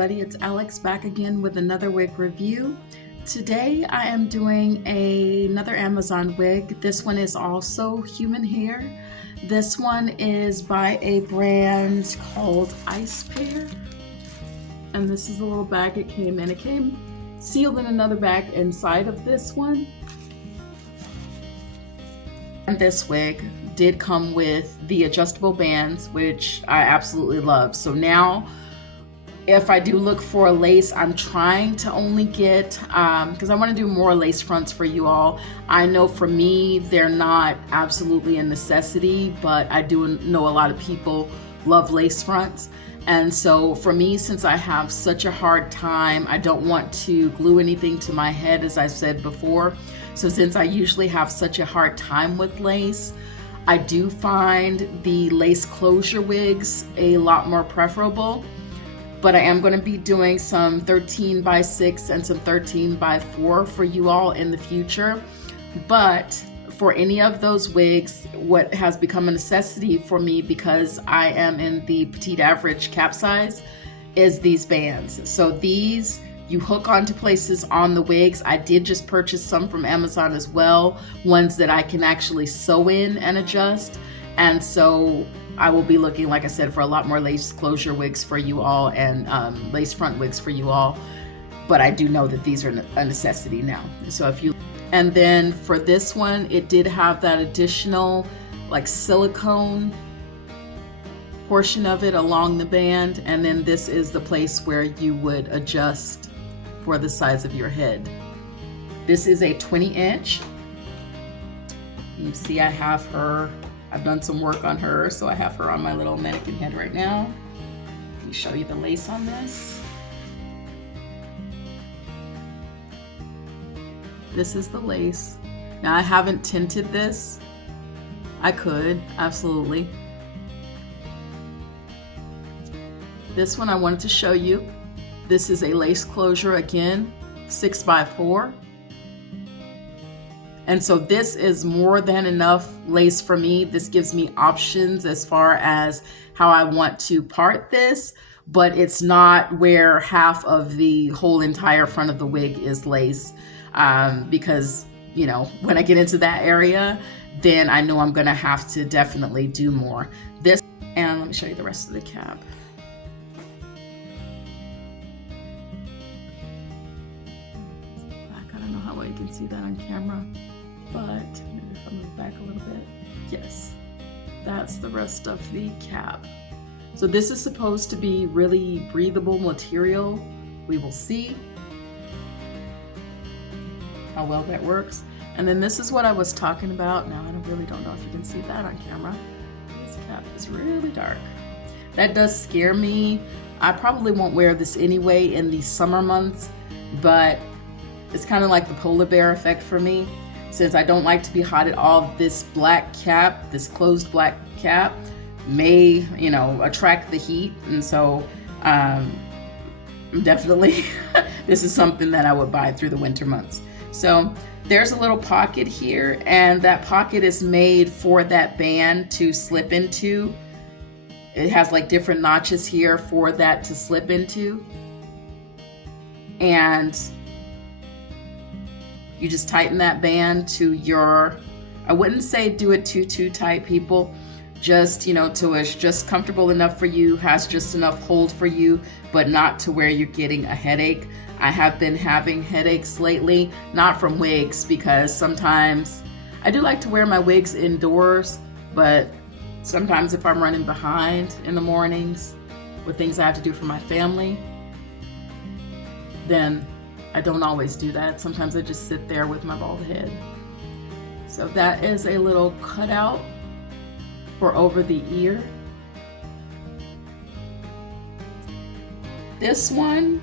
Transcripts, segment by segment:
everybody, it's Alex back again with another wig review. Today I am doing another Amazon wig. This one is also human hair. This one is by a brand called Pear. And this is the little bag it came in. It came sealed in another bag inside of this one. And this wig did come with the adjustable bands, which I absolutely love. So now if I do look for a lace, I'm trying to only get, because I want to do more lace fronts for you all. I know for me, they're not absolutely a necessity, but I do know a lot of people love lace fronts. And so for me, since I have such a hard time, I don't want to glue anything to my head, as I said before. So since I usually have such a hard time with lace, I do find the lace closure wigs a lot more preferable. But I am going to be doing some 13x6 and some 13x4 for you all in the future. But for any of those wigs, what has become a necessity for me, because I am in the petite average cap size, is these bands. So these you hook onto places on the wigs. I did just purchase some from Amazon as well, ones that I can actually sew in and adjust. And so I will be looking, like I said, for a lot more lace closure wigs for you all and lace front wigs for you all. But I do know that these are a necessity now. So if you, and then for this one, it did have that additional like silicone portion of it along the band. And then this is the place where you would adjust for the size of your head. This is a 20-inch. You see I have her, I've done some work on her, so I have her on my little mannequin head right now. Let me show you the lace on this. This is the lace. Now I haven't tinted this. I could, absolutely. This one I wanted to show you. This is a lace closure, again, 6x4. And so this is more than enough lace for me. This gives me options as far as how I want to part this, but it's not where half of the whole entire front of the wig is lace. Because, you know, when I get into that area, then I know I'm gonna have to definitely do more. This, and let me show you the rest of the cap. I don't know how well you can see that on camera. But maybe if I move back a little bit, yes, that's the rest of the cap. So this is supposed to be really breathable material. We will see how well that works. And then this is what I was talking about. Now I really don't know if you can see that on camera. This cap is really dark. That does scare me. I probably won't wear this anyway in the summer months, but it's kind of like the polar bear effect for me. Since I don't like to be hot at all, this black cap, this closed black cap may, you know, attract the heat. And so definitely, this is something that I would buy through the winter months. So there's a little pocket here, and that pocket is made for that band to slip into. It has like different notches here for that to slip into. And you just tighten that band to your, I wouldn't say do it too tight, people. Just, you know, to it's just comfortable enough for you, has just enough hold for you, but not to where you're getting a headache. I have been having headaches lately, not from wigs, because sometimes I do like to wear my wigs indoors, but sometimes if I'm running behind in the mornings with things I have to do for my family, then I don't always do that. Sometimes I just sit there with my bald head. So that is a little cutout for over the ear. This one,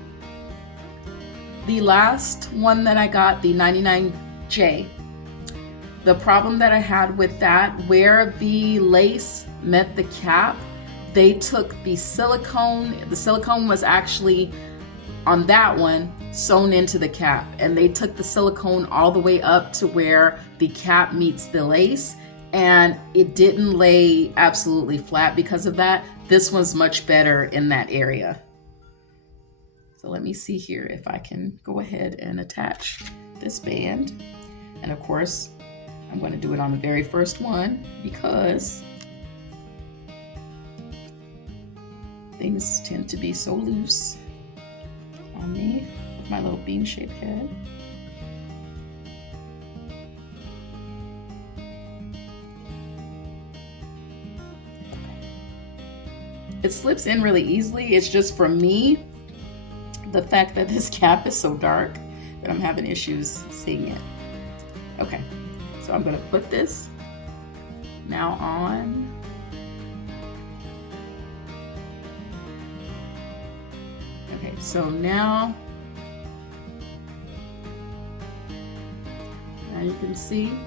the last one that I got, the 99J, the problem that I had with that, where the lace met the cap, they took the silicone was actually on that one sewn into the cap, and they took the silicone all the way up to where the cap meets the lace, and it didn't lay absolutely flat because of that. This one's much better in that area. So let me see here if I can go ahead and attach this band. And of course, I'm going to do it on the very first one because things tend to be so loose on me with my little bean-shaped head. It slips in really easily. It's just, for me, the fact that this cap is so dark that I'm having issues seeing it. Okay, so I'm gonna put this now on. Okay, so now you can see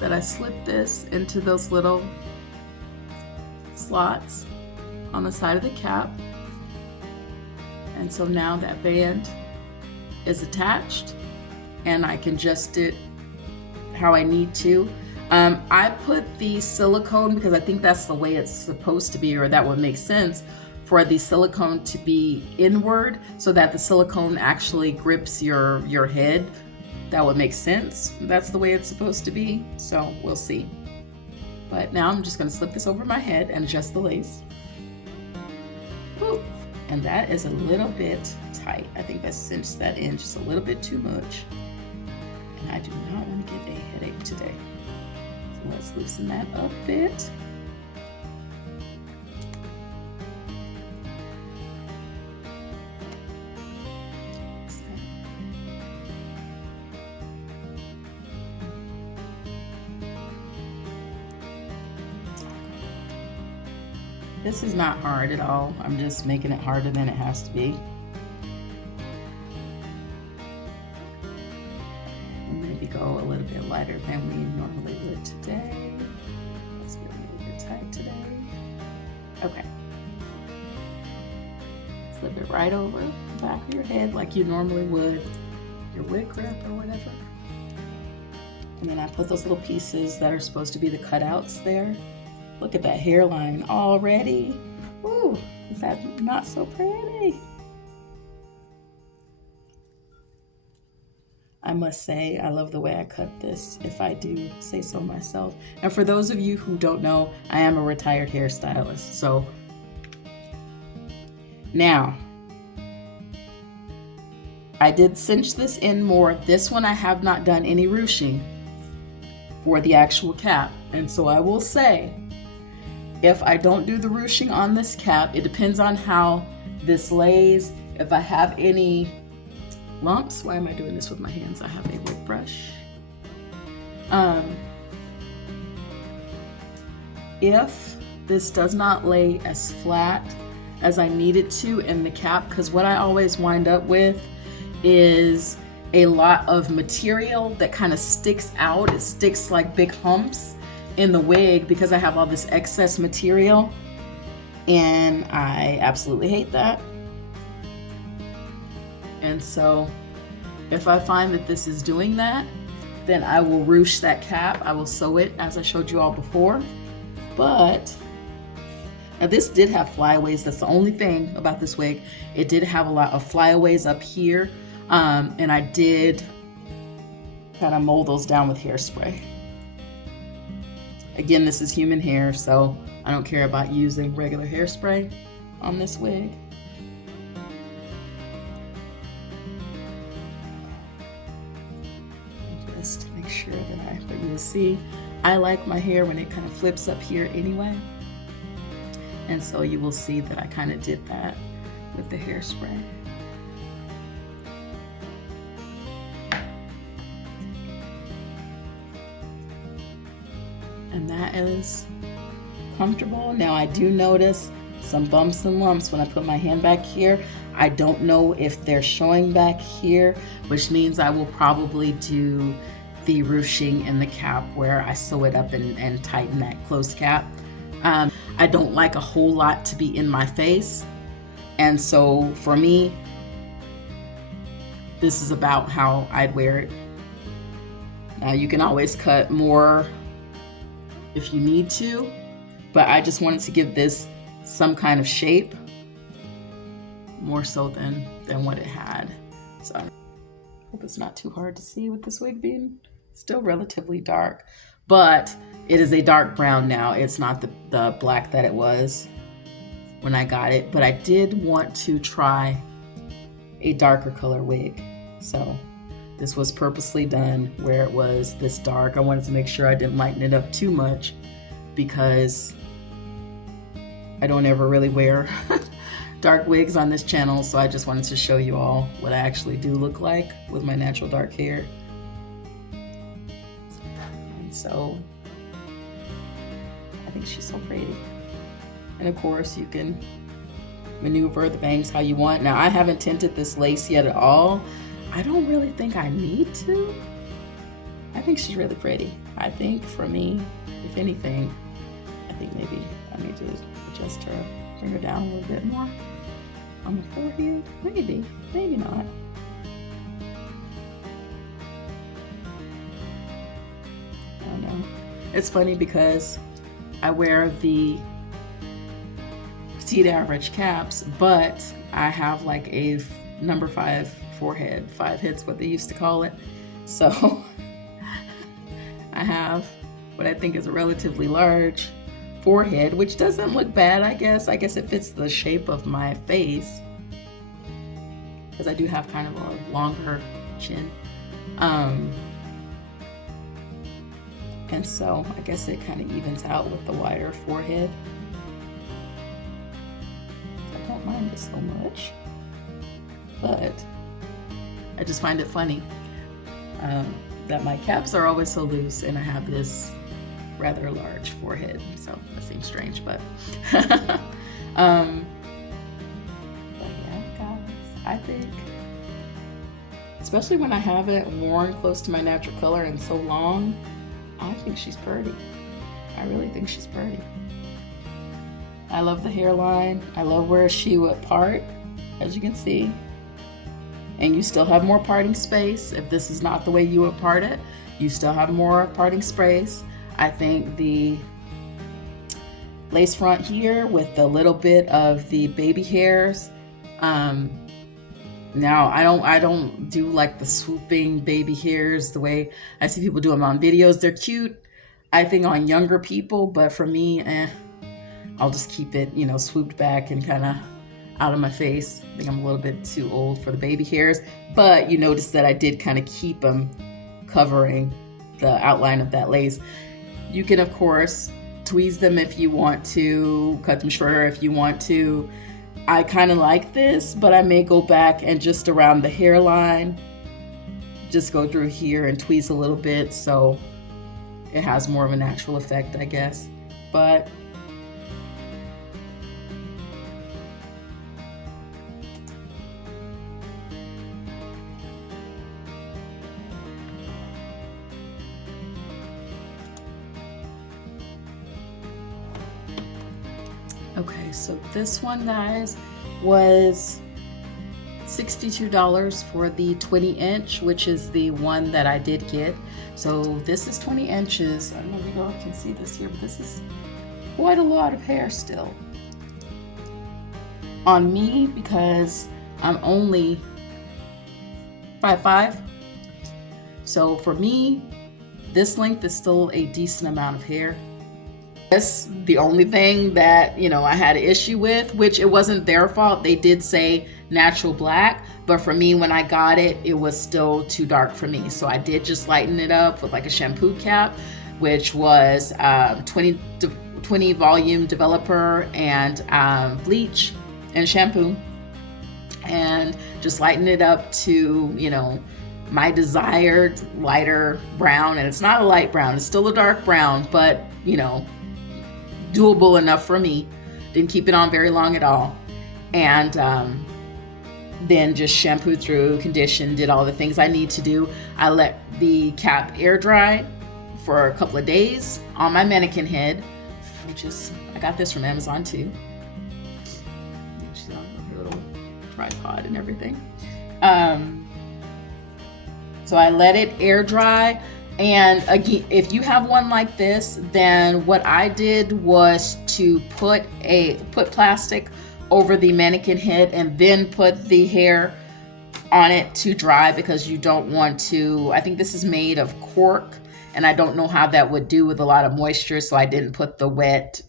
that I slipped this into those little slots on the side of the cap. And so now that band is attached and I can adjust it how I need to. I put the silicone because I think that's the way it's supposed to be, or that would make sense, for the silicone to be inward so that the silicone actually grips your head. That would make sense. That's the way it's supposed to be. So we'll see. But now I'm just going to slip this over my head and adjust the lace. Whew. And that is a little bit tight. I think I cinched that in just a little bit too much. And I do not want to get a headache today. So let's loosen that up a bit. This is not hard at all. I'm just making it harder than it has to be. And maybe go a little bit lighter than we normally would today. Let's get a little bit tight today. Okay. Flip it right over the back of your head like you normally would your wig grip or whatever. And then I put those little pieces that are supposed to be the cutouts there. Look at that hairline already. Ooh, is that not so pretty? I must say, I love the way I cut this, if I do say so myself. And for those of you who don't know, I am a retired hairstylist. So now, I did cinch this in more. This one I have not done any ruching for the actual cap. And so I will say, if I don't do the ruching on this cap, it depends on how this lays. If I have any lumps, why am I doing this with my hands? I have a wig brush. If this does not lay as flat as I need it to in the cap, because what I always wind up with is a lot of material that kind of sticks out. It sticks like big humps in the wig because I have all this excess material, and I absolutely hate that. And so if I find that this is doing that, then I will ruche that cap. I will sew it as I showed you all before. But now this did have flyaways. That's the only thing about this wig. It did have a lot of flyaways up here, and I did kind of mold those down with hairspray. Again, this is human hair, so I don't care about using regular hairspray on this wig. Just make sure that but you'll see, I like my hair when it kind of flips up here anyway. And so you will see that I kind of did that with the hairspray. And that is comfortable. Now I do notice some bumps and lumps when I put my hand back here. I don't know if they're showing back here, which means I will probably do the ruching in the cap where I sew it up and tighten that closed cap. I don't like a whole lot to be in my face. And so for me, this is about how I'd wear it. Now you can always cut more if you need to, but I just wanted to give this some kind of shape, more so than than what it had. So I hope it's not too hard to see with this wig being still relatively dark, but it is a dark brown now. It's not the black that it was when I got it, but I did want to try a darker color wig. So this was purposely done where it was this dark. I wanted to make sure I didn't lighten it up too much because I don't ever really wear dark wigs on this channel, so I just wanted to show you all what I actually do look like with my natural dark hair. And so I think she's so pretty. And of course you can maneuver the bangs how you want. Now I haven't tinted this lace yet at all. I don't really think I need to. I think she's really pretty. I think for me, if anything, I think maybe I need to adjust her, bring her down a little bit more on the forehead. Maybe, maybe not. I don't know. It's funny because I wear the petite average caps, but I have like a number 5 forehead. 5 hits, what they used to call it. So I have what I think is a relatively large forehead, which doesn't look bad, I guess. I guess it fits the shape of my face because I do have kind of a longer chin. And so I guess it kind of evens out with the wider forehead. I don't mind it so much, but I just find it funny that my caps are always so loose and I have this rather large forehead, so that seems strange, but but yeah, guys, I think, especially when I haven't worn close to my natural color in so long, I think she's pretty. I really think she's pretty. I love the hairline. I love where she would part, as you can see. And you still have more parting space. If this is not the way you would part it, you still have more parting space. I think the lace front here with a little bit of the baby hairs. Now I don't do like the swooping baby hairs the way I see people do them on videos. They're cute, I think, on younger people, but for me, I'll just keep it, you know, swooped back and kind of out of my face. I think I'm a little bit too old for the baby hairs, but you notice that I did kind of keep them covering the outline of that lace. You can, of course, tweeze them if you want to, cut them shorter if you want to. I kind of like this, but I may go back and just around the hairline, just go through here and tweeze a little bit so it has more of a natural effect, I guess. But okay, so this one, guys, was $62 for the 20-inch, which is the one that I did get. So this is 20 inches. I don't know if you all can see this here, but this is quite a lot of hair still on me because I'm only 5'5". So for me, this length is still a decent amount of hair. That's the only thing that, you know, I had an issue with, which it wasn't their fault. They did say natural black, but for me, when I got it, it was still too dark for me. So I did just lighten it up with like a shampoo cap, which was 20 volume developer and bleach and shampoo, and just lighten it up to, you know, my desired lighter brown. And it's not a light brown, it's still a dark brown, but, you know, doable enough for me. Didn't keep it on very long at all. And then just shampooed through, conditioned, did all the things I need to do. I let the cap air dry for a couple of days on my mannequin head, which is, I got this from Amazon too. She's on her little tripod and everything. So I let it air dry. And again, if you have one like this, then what I did was to put plastic over the mannequin head and then put the hair on it to dry, because you don't want to, I think this is made of cork, and I don't know how that would do with a lot of moisture, so I didn't put the wet,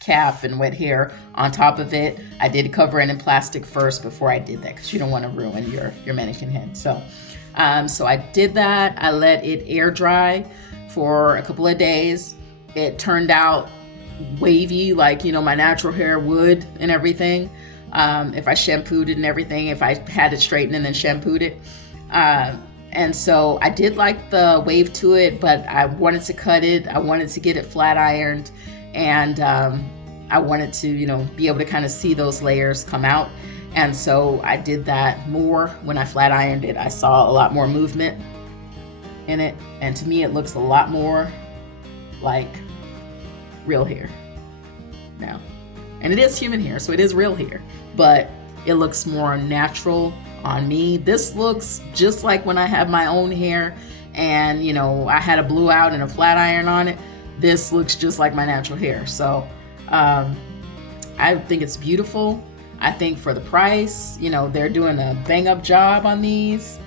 cap and wet hair on top of it. I did cover it in plastic first before I did that, because you don't want to ruin your mannequin head. So I did that. I let it air dry for a couple of days. It turned out wavy, like, my natural hair would and everything. If I shampooed it and everything, if I had it straightened and then shampooed it. And so I did like the wave to it, but I wanted to cut it. I wanted to get it flat ironed, and I wanted to, be able to kind of see those layers come out. And so I did that more when I flat ironed it. I saw a lot more movement in it. And to me, it looks a lot more like real hair now. And it is human hair, so it is real hair, but it looks more natural on me. This looks just like when I have my own hair and, I had a blew out and a flat iron on it. This looks just like my natural hair. So I think it's beautiful. I think for the price, they're doing a bang up job on these.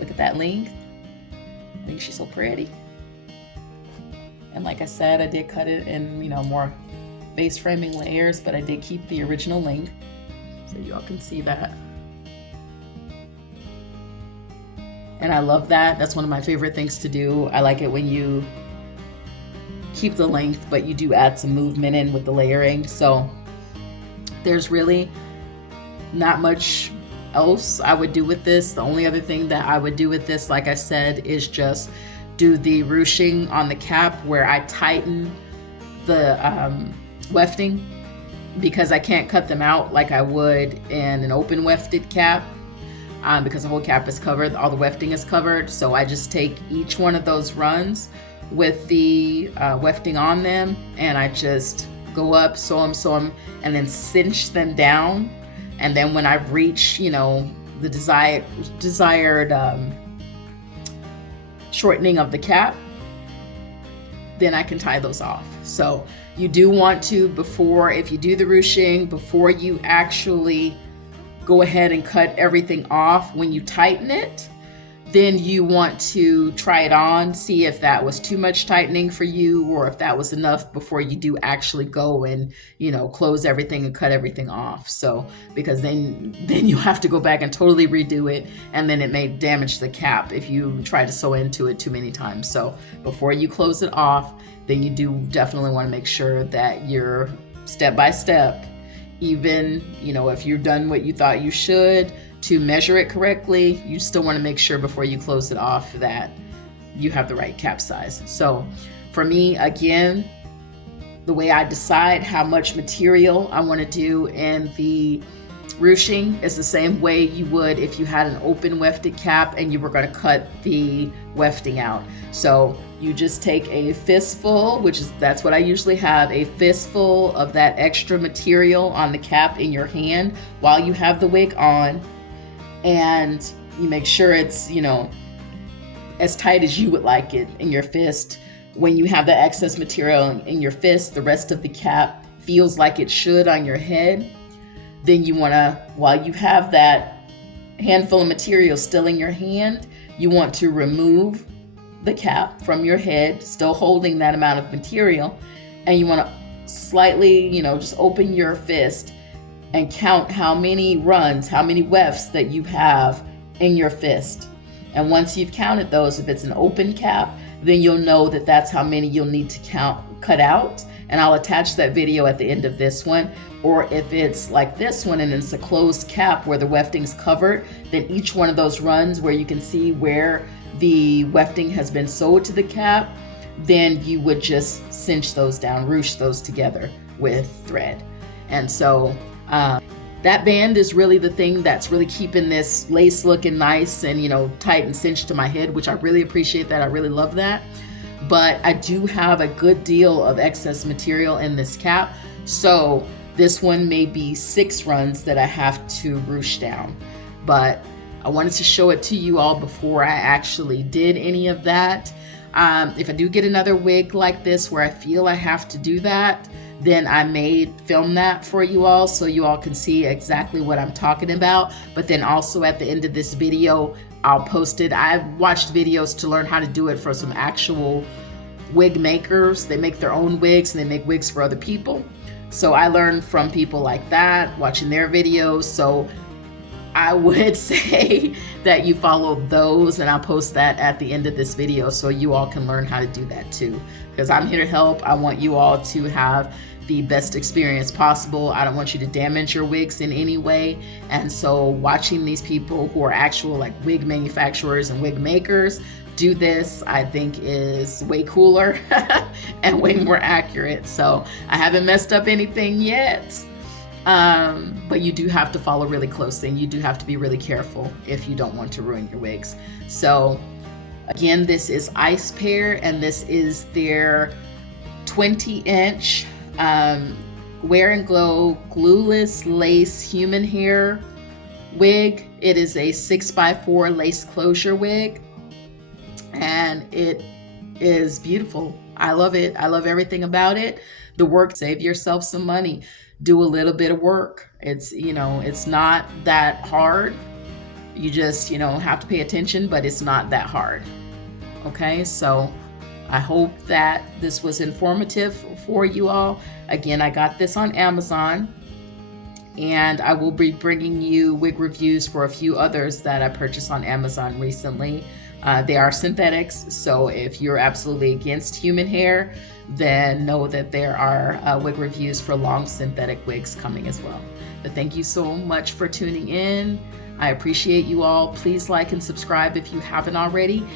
Look at that length. I think she's so pretty. And like I said, I did cut it in, more base framing layers, but I did keep the original length, so y'all can see that. And I love that. That's one of my favorite things to do. I like it when you keep the length, but you do add some movement in with the layering. So there's really not much else I would do with this. The only other thing that I would do with this, like I said, is just do the ruching on the cap where I tighten the wefting, because I can't cut them out like I would in an open wefted cap, because the whole cap is covered, all the wefting is covered. So I just take each one of those runs with the wefting on them, and I just go up, sew them, and then cinch them down. And then when I've reached, the desired shortening of the cap, then I can tie those off. So you do want to, if you do the ruching, before you actually go ahead and cut everything off, when you tighten it, then you want to try it on, see if that was too much tightening for you or if that was enough before you do actually go and, close everything and cut everything off. So, because then you have to go back and totally redo it, and then it may damage the cap if you try to sew into it too many times. So before you close it off, then you do definitely want to make sure that you're step by step, even, if you've done what you thought you should to measure it correctly, you still want to make sure before you close it off that you have the right cap size. So for me, again, the way I decide how much material I want to do in the ruching is the same way you would if you had an open wefted cap and you were going to cut the wefting out. So you just take a fistful, that's what I usually have, a fistful of that extra material on the cap in your hand while you have the wig on, and you make sure it's, as tight as you would like it in your fist. When you have the excess material in your fist, the rest of the cap feels like it should on your head. Then you want to, while you have that handful of material still in your hand, you want to remove the cap from your head, still holding that amount of material, and you want to slightly, just open your fist and count how many runs, how many wefts that you have in your fist. And once you've counted those, if it's an open cap, then you'll know that that's how many you'll need to cut out. And I'll attach that video at the end of this one. Or if it's like this one and it's a closed cap where the wefting's covered, then each one of those runs where you can see where the wefting has been sewed to the cap, then you would just cinch those down, ruche those together with thread. And so that band is really the thing that's really keeping this lace looking nice and, tight and cinched to my head, which I really appreciate that. I really love that. But I do have a good deal of excess material in this cap. So this one may be 6 runs that I have to ruche down. But I wanted to show it to you all before I actually did any of that. If I do get another wig like this where I feel I have to do that, then I may film that for you all so you all can see exactly what I'm talking about. But then also at the end of this video, I'll post it. I've watched videos to learn how to do it for some actual wig makers. They make their own wigs and they make wigs for other people. So I learned from people like that, watching their videos. So I would say that you follow those, and I'll post that at the end of this video so you all can learn how to do that too. Because I'm here to help. I want you all to have the best experience possible. I don't want you to damage your wigs in any way. And so watching these people who are actual like wig manufacturers and wig makers do this, I think is way cooler and way more accurate. So I haven't messed up anything yet. But you do have to follow really closely, and you do have to be really careful if you don't want to ruin your wigs. So again, this is Pear, and this is their 20-inch Wear and Glow Glueless Lace Human Hair wig. It is a 6x4 lace closure wig, and it is beautiful. I love it. I love everything about it. The work, save yourself some money. Do a little bit of work. It's, it's not that hard. You just, have to pay attention, but it's not that hard. Okay, so I hope that this was informative for you all. Again, I got this on Amazon, and I will be bringing you wig reviews for a few others that I purchased on Amazon recently. They are synthetics, so if you're absolutely against human hair, then know that there are wig reviews for long synthetic wigs coming as well. But thank you so much for tuning in. I appreciate you all. Please like and subscribe if you haven't already.